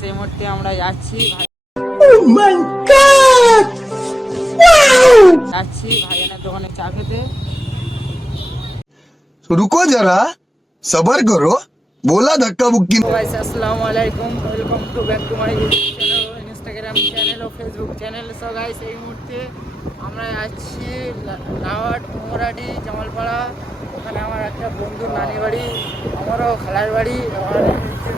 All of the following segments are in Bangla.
সেই মুহূর্তে আমরা যাচ্ছি ভাইজানের দোকানে চা খেতে। रुको जरा सबर करो बोला धक्का बुक्की। আসসালামু আলাইকুম, welcome to back to my YouTube channel, Instagram channel ও ফেসবুক চ্যানেল। সো গাইস এই মুহূর্তে আমরা যাচ্ছি লাওয়াট মোরাডি জামালপাড়া। ওখানে আমার একটা বন্ধুর নানি বাড়ি, আমারও খালার বাড়ি, আমার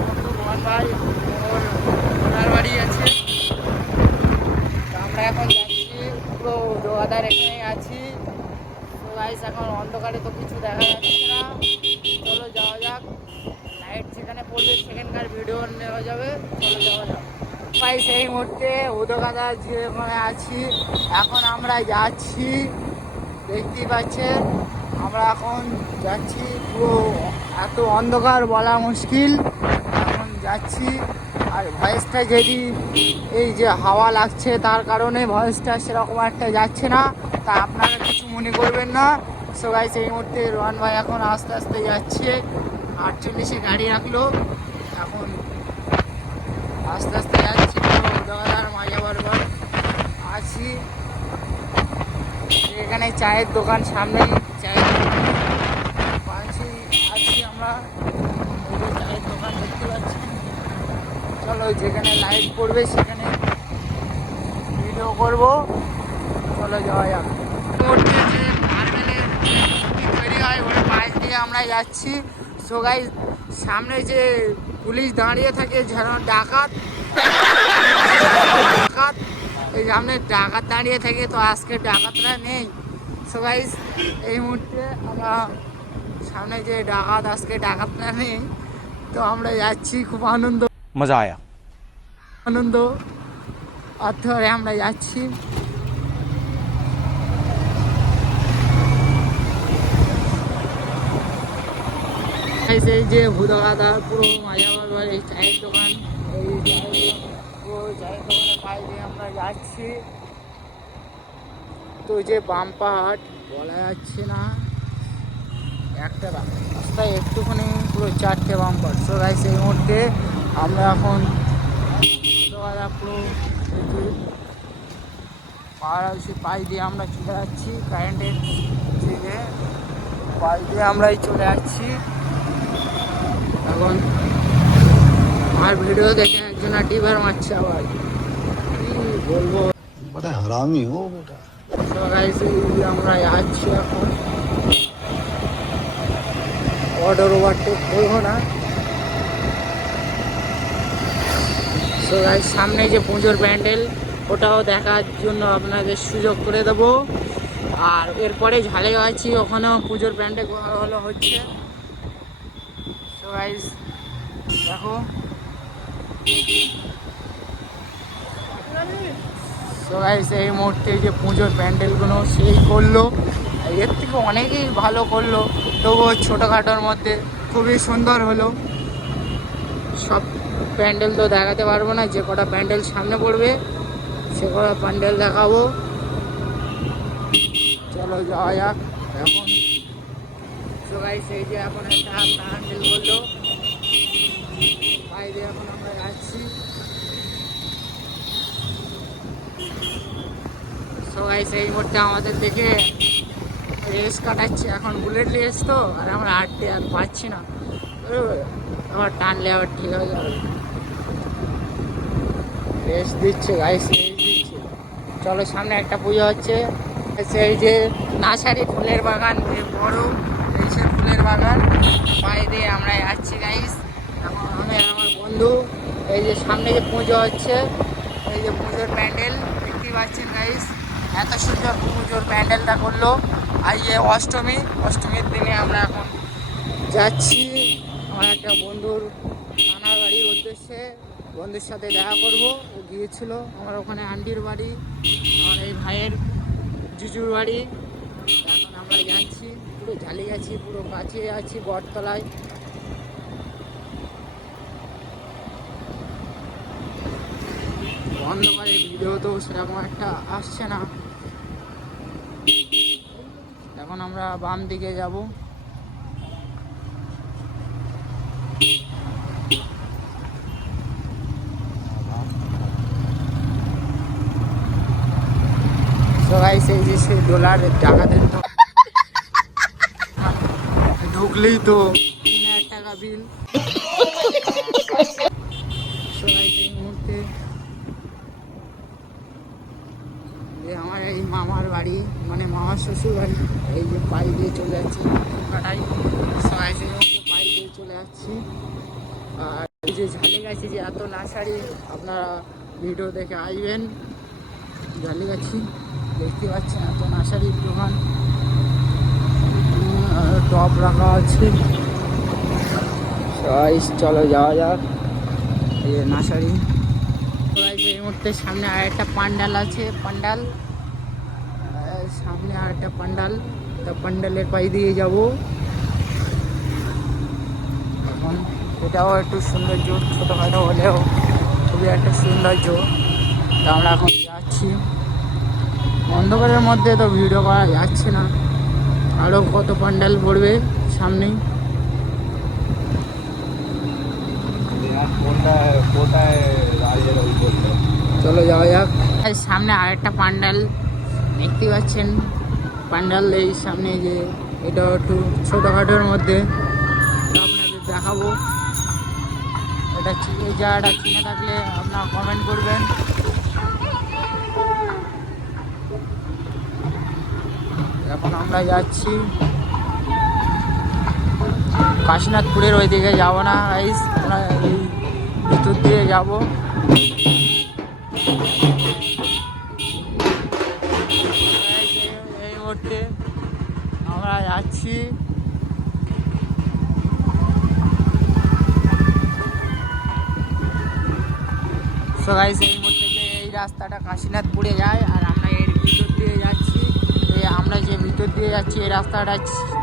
বন্ধু রোহান ভাই ওর ওনার বাড়ি আছে। আমরা এখন যাচ্ছি, পুরো রোয়াদার এখানেই আছি। তো গাইস এখন অন্ধকারে তো কিছু দেখা যাচ্ছে না, চলো যাওয়া যাক। লাইট যেখানে পড়বে সেখানকার ভিডিও নেওয়া যাবে, চলো যাওয়া যাক। গাইস এই মুহূর্তে উদগাদা যেখানে আছি, এখন আমরা যাচ্ছি, দেখতেই পাচ্ছেন আমরা এখন যাচ্ছি। পুরো এত অন্ধকার বলা মুশকিল, এখন যাচ্ছি। আর ভয়েসটা যদি এই যে হাওয়া লাগছে তার কারণে ভয়েসটা সেরকম একটা যাচ্ছে না, তা আপনারা কিছু মনে করবেন না। সো গাইস এই মুহূর্তে রোহান ভাই এখন আস্তে আস্তে যাচ্ছে, 48-এ গাড়ি রাখলো, এখন আস্তে আস্তে যাচ্ছি। উদগাদার মাঝে বরাবর আছি, এখানে চায়ের দোকান, সামনেই চায়ের দোকান আছি আমরা। চায়ের দোকান দেখতে পাচ্ছি, চলো যেখানে লাইট পড়বে সেখানে ভিডিও করব, চলো যাওয়া যাক। মুহূর্তে যে মার্বেলের তৈরি হয় ওই পাশ দিয়ে আমরা যাচ্ছি। সো গাইস সামনে যে পুলিশ দাঁড়িয়ে থাকে যেন ডাকাত, এই সামনে ডাকাত দাঁড়িয়ে থাকে, তো আজকে ডাকাতরা নেই। সো গাইস এই মুহূর্তে আমরা সামনে যে ডাকাত, আজকে ডাকাতরা নেই, তো আমরা যাচ্ছি, খুব मजा आया। আনন্দ অর্থরে আমরা যাচ্ছি। এই যে হুদগাদা পুরো মাঝাবার এই চায়ের দোকান, এই পুরো চায়ের দোকানের পাশ দিয়ে আমরা যাচ্ছি। তো যে বামপাহাট বলা যাচ্ছে না, একটা রাস্তায় একটুখানি পুরো 4টে বাম্পার। সো গাইস এই মুহূর্তে আমরা এখন পুরো পাহাড় পাশ দিয়ে আমরা চলে যাচ্ছি, কারেন্টের যে পাশ দিয়ে আমরাই চলে যাচ্ছি। এখন আর ভিডিও দেখে একজন টিভার মারছে, আবার কি বলবো, बड़ा हरामी हो बेटा। তো গাইস আমরা যাচ্ছি এখন, অর্ডার ওভারটেক করবো না। সো গাইস সামনে যে পুজোর প্যান্ডেল, ওটাও দেখার জন্য আপনাদের সুযোগ করে দেবো। আর এরপরে ঝালেগাছি, ওখানেও পুজোর প্যান্ডেল হলো হচ্ছে। সো গাইস দেখো, সো গাইস এই মুহূর্তে যে পুজোর প্যান্ডেলগুলো সেই করলো, এর থেকে অনেকেই ভালো করলো, তবুও ছোটোখাটোর মধ্যে খুবই সুন্দর হলো। সব প্যান্ডেল তো দেখাতে পারবো না, যে কটা প্যান্ডেল সামনে পড়বে সে কটা প্যান্ডেল দেখাবো, চলো যাওয়া যাক এখন। সো গাইস এই যে এখন একটা প্যান্ডেল করলো, বাইরে এখন আমরা যাচ্ছি। সো গাইস এই মুহূর্তে আমাদের দেখে রেস কাটাচ্ছে, এখন বুলেট রেস তো, আর আমরা হাঁটতে আর পাচ্ছি না, আবার টানলে আবার ঠিক হয়ে যাবে। রেস দিচ্ছে গাইস, রেস দিচ্ছে। চলো সামনে একটা পুজো হচ্ছে, সেই যে নার্সারি ফুলের বাগান, যে বড় এই সে ফুলের বাগান, পায়ে দিয়ে আমরা যাচ্ছি গাইস। এখন আমি আর আমার বন্ধু, এই যে সামনে যে পুজো হচ্ছে, এই যে পুজোর প্যান্ডেল দেখতেই পাচ্ছেন গাইস, এত সুন্দর পুজোর প্যান্ডেলটা করলো। আর এই অষ্টমীর দিনে আমরা এখন যাচ্ছি আমার একটা বন্ধুর নানার বাড়ির উদ্দেশ্যে, বন্ধুর সাথে দেখা করব। ও গিয়েছিল আমার ওখানে আন্টির বাড়ি, আমার এই ভাইয়ের জুজুর বাড়ি। এখন আমরা যাচ্ছি, পুরো ঝালিগাছি পুরো কাছে আছি, বটতলায়। অন্ধকারে ভিডিও তো সেরকম একটা আসছে না। এখন আমরা বাম দিকে যাব। গাইস এই যে সেই ডলার টাকাদের তো ঢুকলেই তো 3000 টাকা বিল। সবাই এই মুহূর্তে আমার এই মামার বাড়ি মানে মামার শ্বশুর বাড়ি, এই যে পাই দিয়ে চলে যাচ্ছি কাটাই, সবাই সেই মুহূর্তে পাই দিয়ে চলে যাচ্ছি। আর এই যে ঝালিগাছি যে এত নার্সারি, আপনারা ভিডিও দেখে আসবেন। ঝালিগাছি দেখতে পাচ্ছেন এত নার্সারির দোকান, টপ রাখা আছে। সবাই চলো যাওয়া যাক এই যে নার্সারি। সবাই এই মুহূর্তে সামনে আর একটা পান্ডাল আছে, পান্ডাল সামনে আর একটা পান্ডাল, তা পান্ডালের পাই দিয়ে যাব এখন। এটাও একটু সৌন্দর্য, ছোটোখাটো হলেও খুবই একটা সৌন্দর্য। তা আমরা এখন যাচ্ছি, অন্ধকারের মধ্যে তো ভিডিও করা যাচ্ছে না, আরও কত পান্ডাল পড়বে সামনেই। চলো যাওয়া যাক। সামনে আরেকটা পান্ডাল দেখতে পাচ্ছেন, পান্ডাল এই সামনে যে এটাও একটু ছোটোখাটোর মধ্যে আপনাদের দেখাবো। এটা এই জায়গাটা চিনে থাকলে আপনারা কমেন্ট করবেন। এখন আমরা যাচ্ছি কাশীনাথপুরের ওই দিকে যাবো না গাইস, আমরা এই ভিতর দিয়ে যাবো। এই মুহূর্তে আমরা যাচ্ছি সো গাইস, এই মুহূর্তে যে এই রাস্তাটা কাশীনাথপুরে যায় আর আমরা এর ভিতর দিয়ে যাচ্ছি। এই আমরা যে ভিতর দিয়ে যাচ্ছি এই রাস্তাটা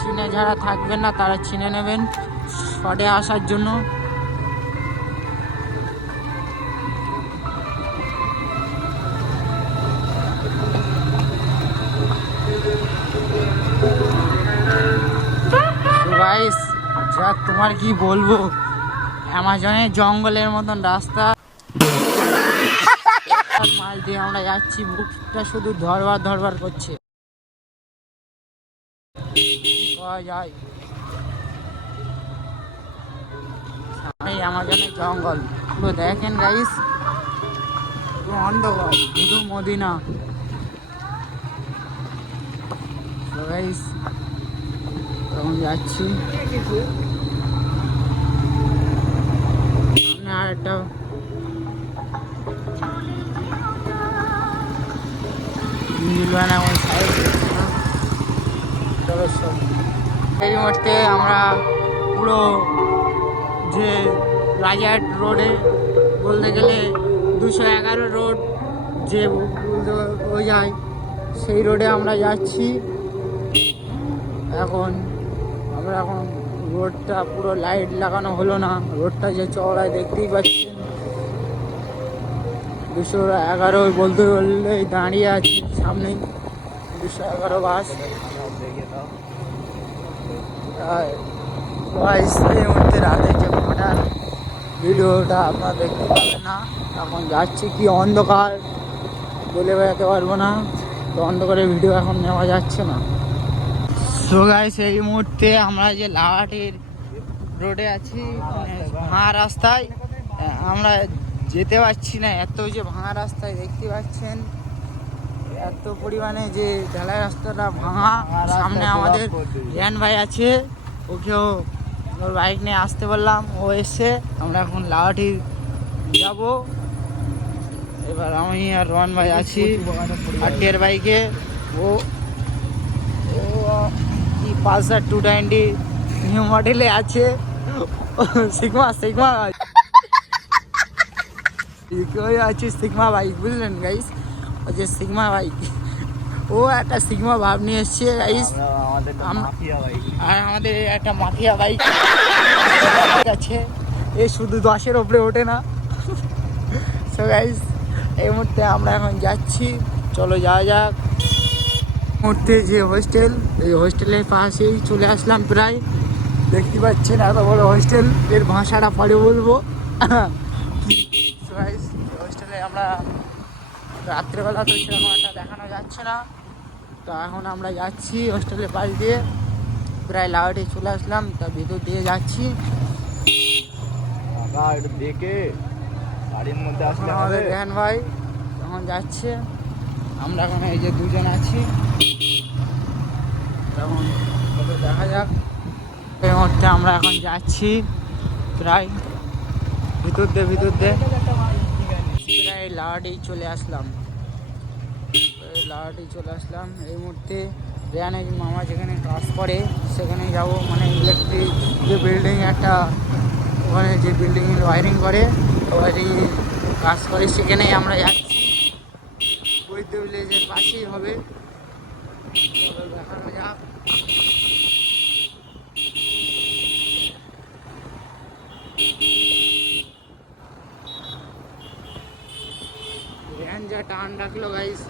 চিনে যারা থাকবেন না তারা চিনে নেবেন শর্টে আসার জন্য। গাইস যা তোমার কি বলবো, অ্যামাজনের জঙ্গলের মতন রাস্তা, মাল দিয়ে আমরা যাচ্ছি, বুকটা শুধু ধরবার ধরবার করছে। যায় অ্যামাজনের জঙ্গল পুরো দেখেন গাইস, পুরো অন্ধকার, শুধু মদিনা। গাইস তখন যাচ্ছি সামনে আর একটা এই মুহূর্তে আমরা পুরো যে রাজারহাট রোডে বলতে গেলে 211 রোড যে ও যায় সেই রোডে আমরা যাচ্ছি। এখন রোডটা পুরো লাইট লাগানো হলো না, রোডটা যে চওড়ায় দেখতেই পাচ্ছেন। 211 বলতে বললে দাঁড়িয়ে আছি সামনেই 211 বাস। এই মুহূর্তে রাতে যে ঘটার ভিডিওটা আপনারা দেখতে পাবেন না, এখন যাচ্ছি কি অন্ধকার বলে বেড়াতে পারবো না, তো অন্ধকারের ভিডিও এখন নেওয়া যাচ্ছে না। সো গাইস এই মুহূর্তে আমরা যে লাহাটির রোডে আছি, ভাঙা রাস্তায় আমরা যেতে পারছি না, এত যে ভাঙা রাস্তায় দেখতে পাচ্ছেন, এত পরিমাণে যে ঢালাই রাস্তাটা ভাঙা। সামনে আমাদের রিয়ান ভাই আছে, ওকেও ওর বাইক নিয়ে আসতে বললাম, ও এসছে। আমরা এখন লাহাটি যাব, এবার আমি আর রোহন ভাই আছি আটের বাইকে। ও কি পালসার 220 নিউ মডেলে আছে, সিগমা আছে সিগমা বাইক, বুঝলেন গাইস, ও যে সিগমা বাইক, ও একটা সিগমা ভাব নিয়ে এসছে গাইস। আর আমাদের একটা মাফিয়া বাইক আছে, এ শুধু 10-এর ওপরে ওঠে না। সো গাইস এই মুহূর্তে আমরা এখন যাচ্ছি, চলো যাওয়া যাক। মুহূর্তে যে হোস্টেল, এই হোস্টেলের পাশেই চলে আসলাম প্রায়, দেখতে পাচ্ছেন এত বড় হোস্টেল, এর ভাষাটা পরে বলবো। হোস্টেলে আমরা রাত্রেবেলা তো সেরকম একটা দেখানো যাচ্ছে না, তো এখন আমরা যাচ্ছি হোস্টেলের পাশ দিয়ে, প্রায় লাউটে চলে আসলাম, তা ভিতর দিয়ে যাচ্ছি। একটু দেখে গাড়ির মধ্যে আসলে আমাদের হবে। রেহান ভাই এখন যাচ্ছে, আমরা এখন এই যে দুজন আছি, তখন দেখা যাক। এই মুহূর্তে আমরা এখন যাচ্ছি প্রায় ভিতর দিয়ে প্রায় লাউটেই চলে আসলাম। এই মুহূর্তে রেহানের মামা যেখানে কাজ করে সেখানে যাব, মানে ইলেকট্রিক যে বিল্ডিং একটা, ওখানে যে বিল্ডিংয়ের ওয়ারিং করে, ওয়ারিং কাজ করে, সেখানেই আমরা যাচ্ছি। বৈদ্য ভিলেজের পাশেই হবে, দেখানো যাক। রেহান যা টান রাখলো গাইস,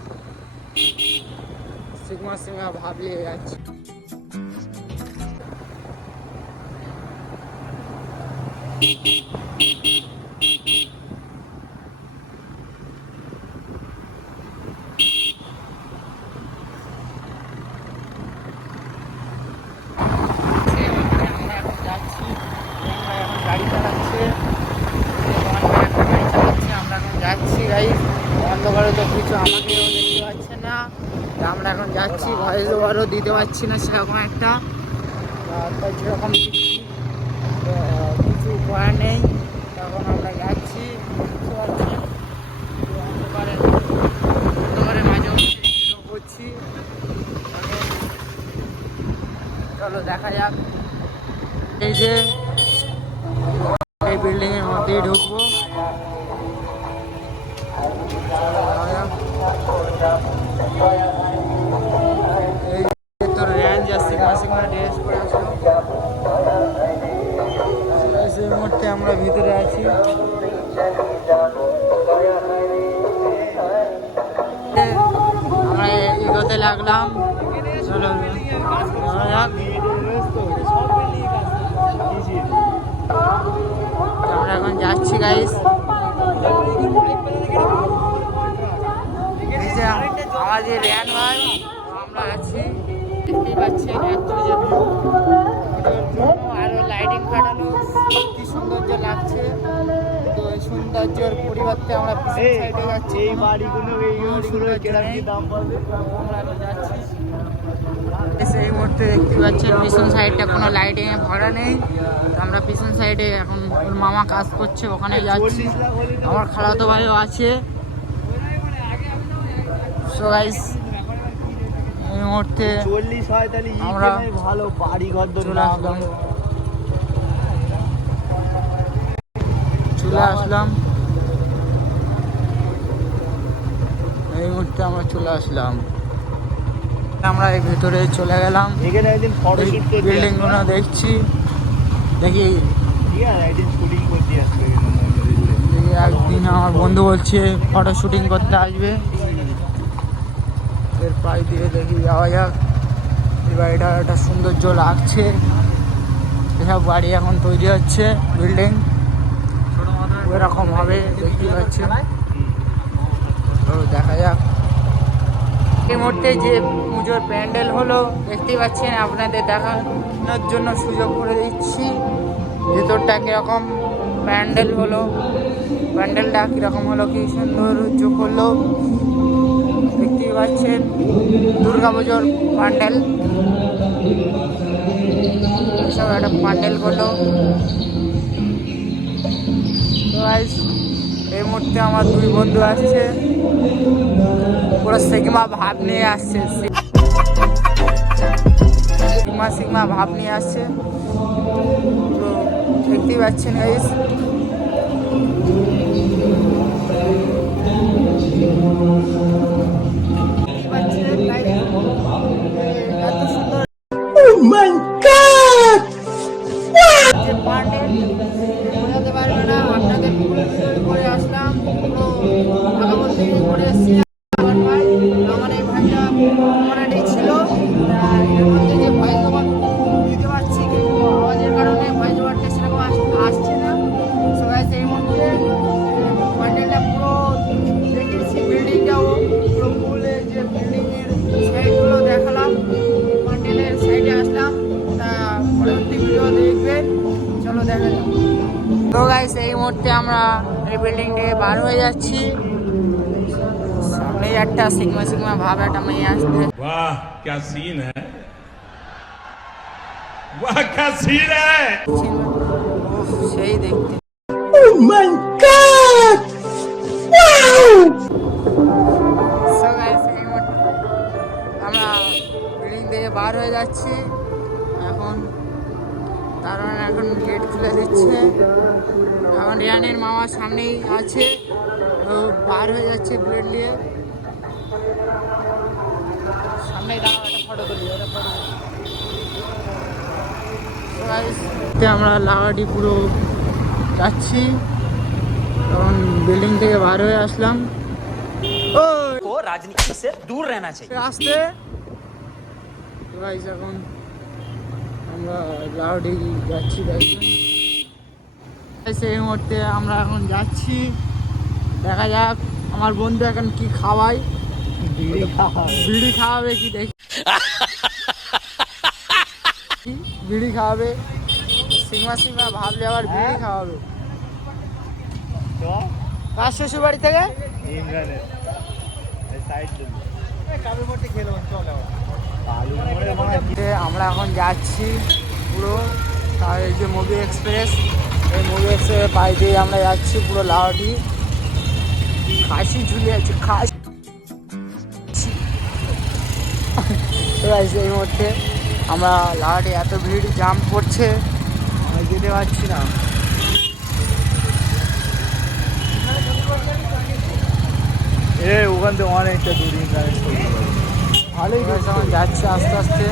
সিগমা ভাবলে যাচ্ছে। গাড়ি চালাচ্ছে, আমরা এখন যাচ্ছি গাইস। অন্ধকারে তো কিছু আমাকেও দেখতে পাচ্ছে না, তা আমরা এখন যাচ্ছি। ভয়েস ওভারও দিতে পারছি না সেরকম একটা, তাই যেরকম কিছু করার নেই। তখন আমরা যাচ্ছি অন্ধকারে মাঝে করছি। চলো দেখা যাক। এই যে এই বিল্ডিং এর মধ্যেই ঢুকবো। এই তোর রেঞ্জ যাচ্ছে, সিগমা ড্রেস করে আসলো। সেই মুহূর্তে আমরা ভিতরে আছি। আমরা এগোতে লাগলাম। চলো আমরা এখন যাচ্ছি গাইস। আমাদের রেহান ভাই, আমরা আছি, দেখতেই পাচ্ছেন এত যে ভিউ, আরো লাইটিং ফাটানো, কি সৌন্দর্য লাগছে। তো এই সৌন্দর্যের পরিবর্তে আমরা পিছন সাইডে যাচ্ছি। এই বাড়িগুলো কেরাম কি দাম পাবে? আমরা এখন যাচ্ছি। এই মুহূর্তে দেখতে পাচ্ছেন পিছন সাইডটা কোনো লাইটিং এ ভরা নেই, তো আমরা পিছন সাইডে এখন ওর মামা কাজ করছে, ওখানে যাচ্ছি। আমার খালাতো ভাইও আছে। সো গাইস, এই মুহূর্তে 40 হয় তাহলে আমরা ভালো বাড়ি ঘর চলে আসলাম। এই মুহূর্তে আমরা চলে আসলাম। আমরা এই ভেতরে চলে গেলাম। এখানে একদিন ফটোশুট করতে বিল্ডিং গুলো দেখছি, দেখি একদিন শুটিং করতে আসবে। একদিন আমার বন্ধু বলছে ফটো শুটিং করতে আসবে। এর পাশ দিয়ে দেখি যাওয়া যাক। এই বাড়িটা একটা সৌন্দর্য লাগছে। এসব বাড়ি এখন তৈরি হচ্ছে, বিল্ডিং ওইরকম হবে দেখতে পাচ্ছি। তো দেখা যাক। এই মুহূর্তে যে পুজোর প্যান্ডেল হলো দেখতেই পাচ্ছেন, আপনাদের দেখানোর জন্য সুযোগ করে দিচ্ছি ভেতরটা কীরকম প্যান্ডেল হলো, প্যান্ডেলটা কীরকম হলো, কি সৌন্দর্য করলো দেখতেই পাচ্ছেন। দুর্গা পুজোর প্যান্ডেল, সব একটা প্যান্ডেল করলো। তো এই মুহূর্তে আমার দুই বন্ধু আসছে, পুরো সিগমা ভাব নিয়ে আসছে, সিগমা ভাব নিয়ে আসছে। তো দেখতেই পাচ্ছেন গাইস, এত সুন্দর বোঝাতে পারবে না। আপনাদের করে আসলাম, ভাগবত থেকে করে এসেছি। আমার এই ভাইটা মোটামুটি ছিল, এর মধ্যে যে ভয়েস ওভার দিতে পারছি কিন্তু আওয়াজের কারণে ভয়েস ওভারটা সেরকম আসছে না। সবাই সেই মধ্যে প্যান্ডেলটা পুরো দেখেছি, বিল্ডিংটাও পুরো ফুলের যে বিল্ডিংয়ের সাইডগুলো মুহূর্তে আমরা এই বিল্ডিং থেকে বার হয়ে যাচ্ছি। সামনে একটা সিগমা সিগমা ভাব একটা মেয়ে আসবে। वाह क्या सीन है, वाह क्या सीन है। উফ, সেই দেখতে। So guys, এই মুহূর্তে আমরা বিল্ডিং থেকে বার হয়ে যাচ্ছি এখন। কারণ এখন গেট খুলে দিচ্ছে। এখন রিয়ানের মামা সামনেই আছে, ও বার হয়ে যাচ্ছে বুলেট নিয়ে। সামনে দাঁড়াও, একটা ফটো তুলি, ওটা ফটো তুলি। আমরা লাগাটি পুরো যাচ্ছি, তখন বিল্ডিং থেকে বার হয়ে আসলাম। को राजनीति से दूर रहना चाहिए। আসতে গাইস, এখন আমরা লাউডি যাচ্ছি। সেই মুহূর্তে আমরা এখন যাচ্ছি, দেখা যাক আমার বন্ধু এখন কি খাওয়ায়। বিড়ি খাওয়াবে কি দেখি, বিড়ি খাওয়াবে। সিগমা সিগমা ভাবলে আবার বিড়ি খাওয়াবে। তো কার শ্বশুর বাড়ি থেকে? ইমরানের সাইড দিন আমরা এখন যাচ্ছি পুরো, তার এই যে মুভি এক্সপ্রেস, এই মুভি এক্সপ্রেস পাই দিয়ে আমরা যাচ্ছি পুরো লাউডি। খাসি ঝুলে আছে, খাসি। এই মুহূর্তে আমরা লাউডি, এত ভিড় জাম পড়ছে, আমরা যেতে পারছি না। ওখান থেকে অনেকটা দূর ইমরানের ভালোই যখন যাচ্ছি আস্তে আস্তে,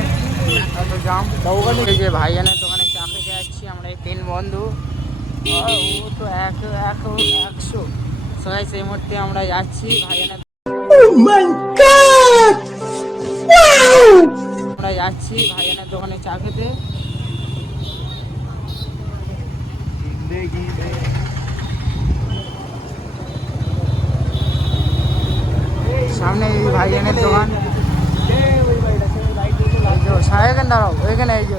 এত জাম। তা ওখানে এই যে ভাইজানের দোকানে চা খেতে যাচ্ছি আমরা, এই 3 বন্ধু। ও তো 100। সবাই সেই মুহূর্তে আমরা যাচ্ছি ভাইজানের, আমরা যাচ্ছি ভাইজানের দোকানে চা খেতে। সামনে এই ভাইজানের দোকান, এখানে দাঁড়াও, ওইখানে এই যে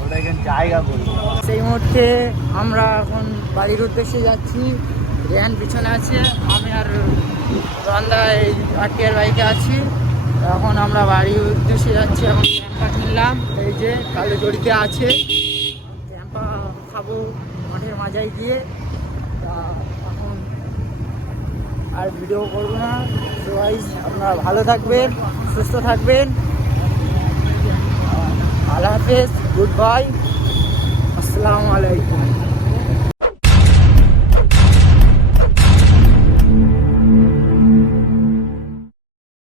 ওটা এখানে জায়গা বলবো। সেই মুহূর্তে আমরা এখন বাড়ির উদ্দেশ্যে যাচ্ছি। রেহান পিছনে আছে, আমি আর রন্দা এই আটিয়ার বাইকে আছি। এখন আমরা বাড়ির উদ্দেশ্যে যাচ্ছি। এখন ক্যাম্পা কিনলাম, এই যে কালো জড়িতে আছে। ক্যাম্পা খাবো মাঠের মাঝায় গিয়ে। তা এখন আর ভিডিও করবো না। সবাই আপনারা ভালো থাকবেন, সুস্থ থাকবেন। আল্লাহ হাফেজ, গুড বাই, আসসালামু আলাইকুম।